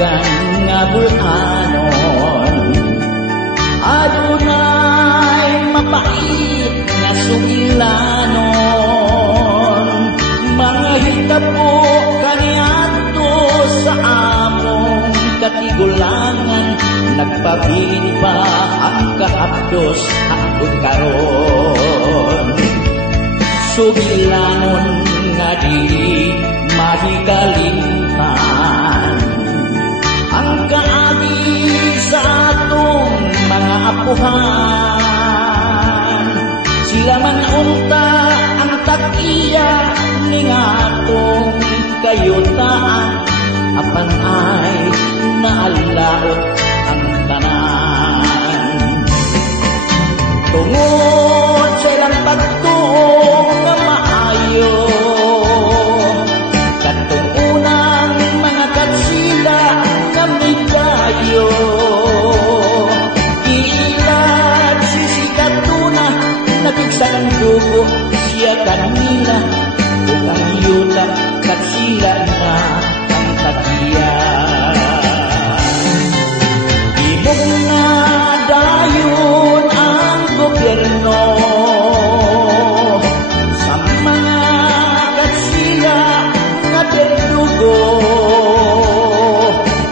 daghan nga bulanon. Adunay mapait nga sugilanon, mga hitabo kaniadto sa among katigulangan, nagpabilin pa ang kahapdos hangtod karon. Sugilanon nga dili mahikalimtan, ang kaagi sa atong mga apuhan. Sila man unta ang tagiya ning atong kayutaan, apan ay naalaot ang tanan. Tungod sa ilang pagtuo nga maayo, katong unang mga katsila nga migayo, iilag sisikatuna, napigsang dugo siya kanila, ug ang yuta katsila na ang tagiya. Ibog na dayon ang gobyerno sa mga katsila nga berdugo,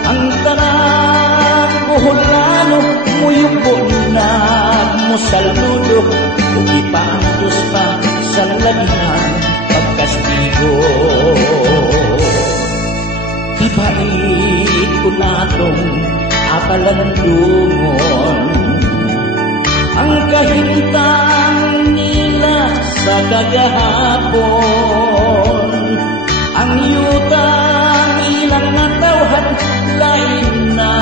ang tanan buholano muyubo na musalnudo, ug ipaantos pa sa labihan pagkastigo. Ibait ko natong apalandungon ang kahintang nila sa kagahapon, ang yutang ilang natawhan lain na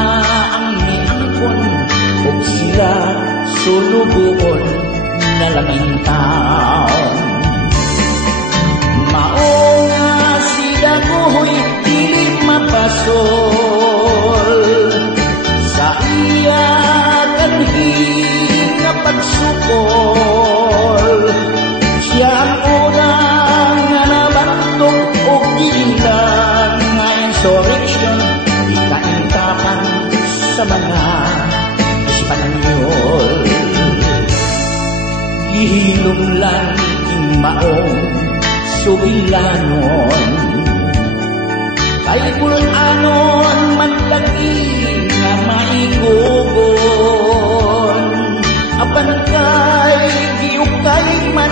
ang niangkon, ug sila sulubuon na lamintaon. Mao nga sila kuhoy dili mapasol sa iya kanhing nga pagsukol. Siya ang unang nga nabantok o giilang nga insurrection, ikaintapan sa mga Espanyol. Gihilom lang ing maong sugilanon, kay bulanon man lagi nga maigugon, apan kay giukay man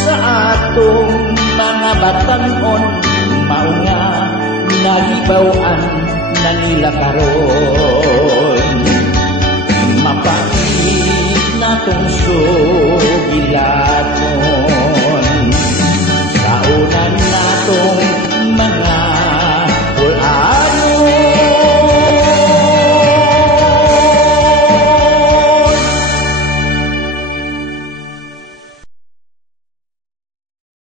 sa atong mga batanon, mao nga nahibaw-an na nila karon. Mapait natong